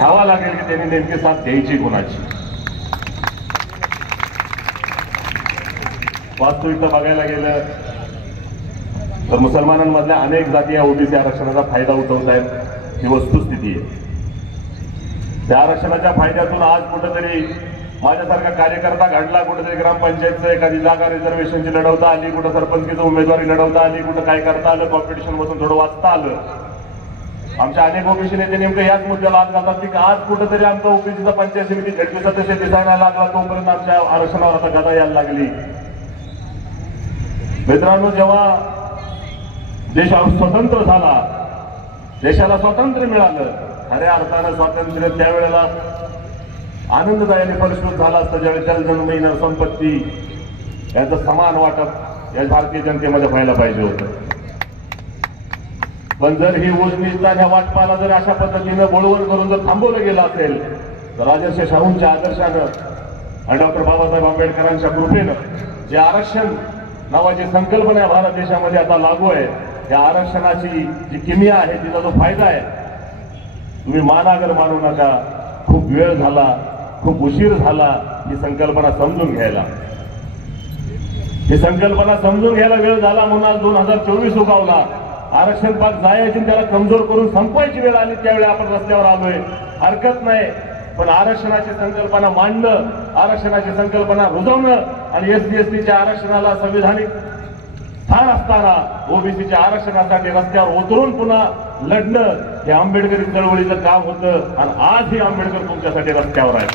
घ्यावा लागेल की त्यांनी नेमकी साथ द्यायची कोणाची. वास्तविकता बघायला गेलं तर मुसलमानांमधल्या अनेक जाती या ओबीसी आरक्षणाचा फायदा उठवत आहेत ही वस्तुस्थिती आहे. त्या आरक्षणाच्या फायद्यातून आज कुठेतरी माझ्यासारखा कार्यकर्ता घडला, कुठेतरी ग्रामपंचायतचं एखादी जागा रिझर्वेशनची लढवता आली, कुठं सरपंचीची उमेदवारी लढवता आली, कुठं काय करता आलं, कॉम्पिटिशन मधून थोडं वाचता आलं. आमच्या अनेक ओबीसी नेते नेमकं याच मुद्द्याला हात घालतात की आज कुठेतरी आमचा ओबीसीचा पंचायत समिती झडपी सदस्य दिसायला लागला, तोपर्यंत आमच्या आरक्षणावर आता गदा यायला लागली. मित्रांनो, जेव्हा देश स्वतंत्र झाला, देशाला स्वातंत्र्य मिळालं, खऱ्या अर्थानं स्वातंत्र्य त्यावेळेला आनंददायी परिष्कृत झाला असतं ज्यावेळी जलजन्मही संपत्ती यांचं समान वाटप या भारतीय जनतेमध्ये व्हायला पाहिजे होतं. पण जर ही उजनीचा ह्या वाटपाला जर अशा पद्धतीनं बळवण करून जर थांबवलं गेलं असेल तर राजर्षी शाहूंच्या आदर्शानं आणि डॉक्टर बाबासाहेब आंबेडकरांच्या कृपेनं जे आरक्षण नावाची संकल्पना भारत देशामध्ये आता लागू आहे, या आरक्षणाची जी किमया आहे, तिचा जो फायदा आहे, तुम्ही मानागर मानू नका. खूप वेळ झाला, खूप उशीर झाला ही संकल्पना समजून घ्यायला. ही संकल्पना समजून घ्यायला वेळ झाला म्हणून आज 2024 उगावला. आरक्षण पाक जायची त्याला कमजोर करून संपवायची वेळ आली, त्यावेळी आपण रस्त्यावर आलोय. हरकत नाही, पण आरक्षणाची संकल्पना मांडणं, आरक्षणाची संकल्पना रुजवणं आणि SC/STच्या आरक्षणाला संविधानिक स्थान असताना ओबीसीच्या आरक्षणासाठी रस्त्यावर उतरून पुन्हा लढणं हे आंबेडकरी चळवळीचं काम होतं आणि आज ही आंबेडकर तुमच्यासाठी रस्त्यावर आहे.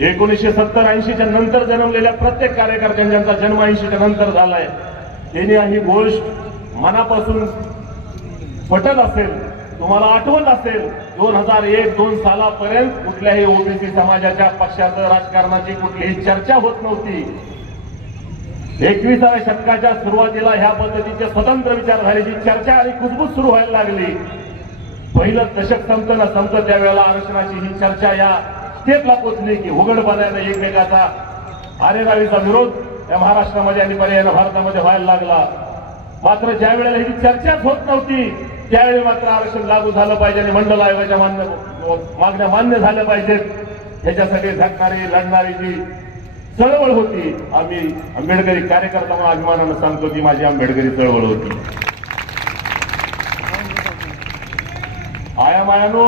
– 1970-80च्या नंतर जन्मलेल्या प्रत्येक कार्यकर्त्यांनी, ज्यांचा जन्म 80च्या नंतर झालाय, त्यांनी ही गोष्ट मनापासून पटत असेल, तुम्हाला आठवत असेल, 2001-2 सालापर्यंत कुठल्याही ओबीसी समाजाच्या पक्षाचं राजकारणाची कुठलीही चर्चा होत नव्हती. 21व्या शतकाच्या सुरुवातीला ह्या पद्धतीच्या स्वतंत्र विचारधारेची चर्चा आणि कुजबूज सुरू व्हायला लागली. पहिलं दशक संपतं त्यावेळेला आरक्षणाची ही चर्चा या स्टेपला पोचली की उघडपणानं एकमेकाचा आरेरावीचा विरोध या महाराष्ट्रामध्ये आणि पर्यायी भारतामध्ये व्हायला लागला. मात्र ज्या वेळेला ही चर्चाच होत नव्हती त्यावेळी मात्र आरक्षण लागू झालं पाहिजे आणि मंडल आयोगाच्या मागण्या मान्य झाल्या पाहिजेत, ह्याच्यासाठी झटणारी लढणारी जी चळवळ होती, आम्ही आंबेडकरी कार्यकर्ता म्हणून अभिमानानं सांगतो की माझी आंबेडकरी चळवळ होती. आयामायानो,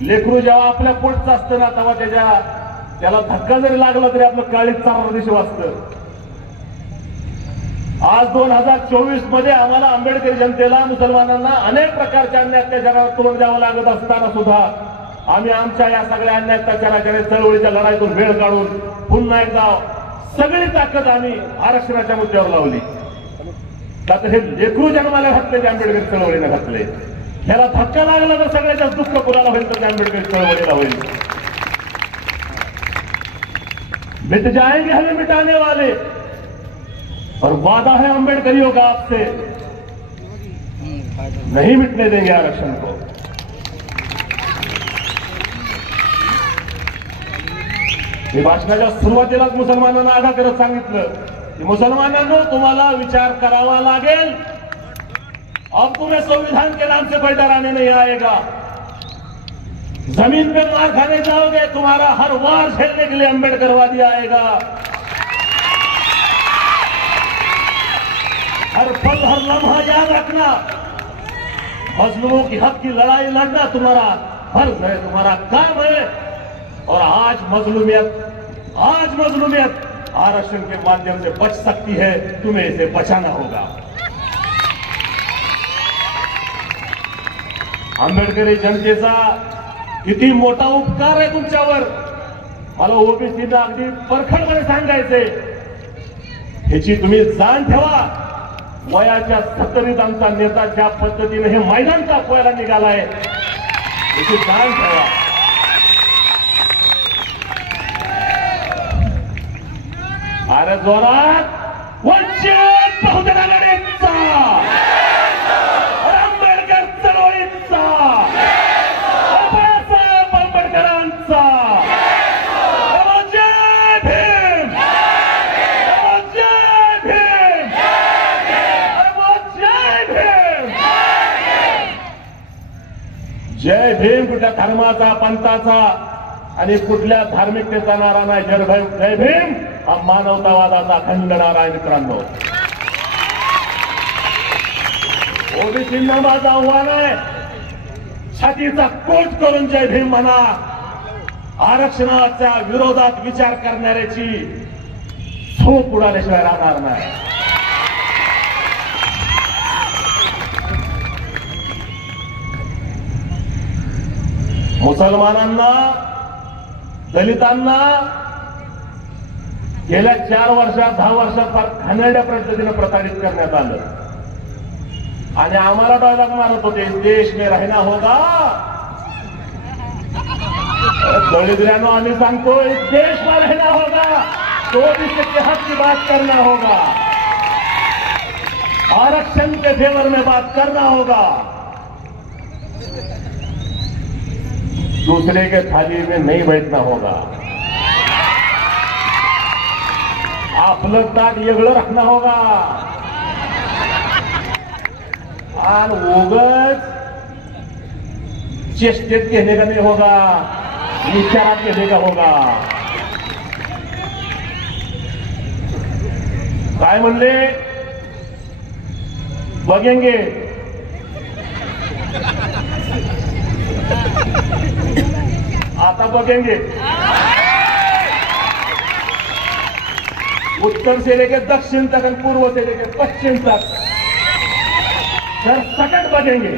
लेकरू जेव्हा आपल्या पोटचं असतं ना तेव्हा त्याला धक्का जरी लागला तरी आपलं काळीच चांगलं दिशे वाचतं. आज 2024 मध्ये आम्हाला आंबेडकरी जनतेला, मुसलमानांना अनेक प्रकारच्या अन्याय अत्याचाराला तोंड द्यावं लागत असताना सुद्धा आम्ही आमच्या या सगळ्या अन्याय अत्याचाराच्या चळवळीच्या लढाईतून वेळ काढून पुन्हा एकदा सगळी ताकद आम्ही आरक्षणाच्या मुद्द्यावर लावली. तर हे लेकरू जन्माला घातले ते आंबेडकरी चळवळीने घातले. ह्याला धक्का लागला तर सगळ्यात जास्त दुःख कुणाला होईल तर आंबेडकरी चळवळीला होईल. मिट जाएंगे हमें मिटाने वाले, और वादा है अंबेडकरियों का आपसे, नहीं मिटने देंगे आरक्षण को. मी भाषणाच्या सुरुवातीलाच मुसलमानांना आग्रह करत सांगितलं की मुसलमानांनो, तुम्हाला विचार करावा लागेल. अब तुम्हें संविधान के नाम से कोई डराने नहीं आएगा. जमीन पे मार खाने जाओगे, तुम्हारा हर वार झेलने के लिए अंबेडकरवादी आएगा. हर पल हर लम्हा याद रखना, मजलूमों की हक की लड़ाई लड़ना तुम्हारा फर्ज है, तुम्हारा काम है. और आज मजलूमियत आरक्षण के माध्यम से बच सकती है, तुम्हें इसे बचाना होगा. आंबेडकरी जनतेचा किती मोठा उपकार आहे तुमच्यावर, मला ओबीसीला अगदी परखडपणे सांगायचंय. ह्याची तुम्ही जाण ठेवा. वयाच्या 70ीत आमचा नेता ज्या पद्धतीने हे मैदान तापवायला निघालाय, याची जाण ठेवा. अरे जोरात वंचित बहुजन आघाडीचा, आंबेडकर चळवळीचा, बाबासाहेब आंबेडकरांचा जय भीम, जय भीम, जय जय भीम कुठल्या धर्माचा पंथाचा आणि कुठल्या धार्मिकतेचा नारा नाही. जय भीम हा मानवतावादाचा खंड नारा आहे मित्रांनो. ओबीसींना माझं आव्हान आहे, छातीचा कोट करून जय भीम म्हणा. आरक्षणाच्या विरोधात विचार करणाऱ्याची झोप उडाल्याशिवाय राहणार नाही. मुसलमानांना, दलितांना गेल्या 4 वर्षात 10 वर्षात फार घाणेरड्या पद्धतीनं प्रताडित करण्यात आलं आणि आम्हाला डायलॉग मारत होते, देश में रहना होगा. दलिद्रांनो आम्ही सांगतो, इस देश में रहना होगा, 24 के हक की बात करना होगा, आरक्षण के फेवर में बात करना होगा, दूसरे के थाली में नहीं बैठना होगा. आपलं ताट वेगळं रखना होगा और उगच चेष्टेत कहने का नहीं होगा, विचारात कहने का होगा. काय म्हणले, बघेंगे. आता बघेंगे. उत्तर से लेकर दक्षिण तक, पूर्व से लेकर पश्चिम तक सर सकट बघेंगे.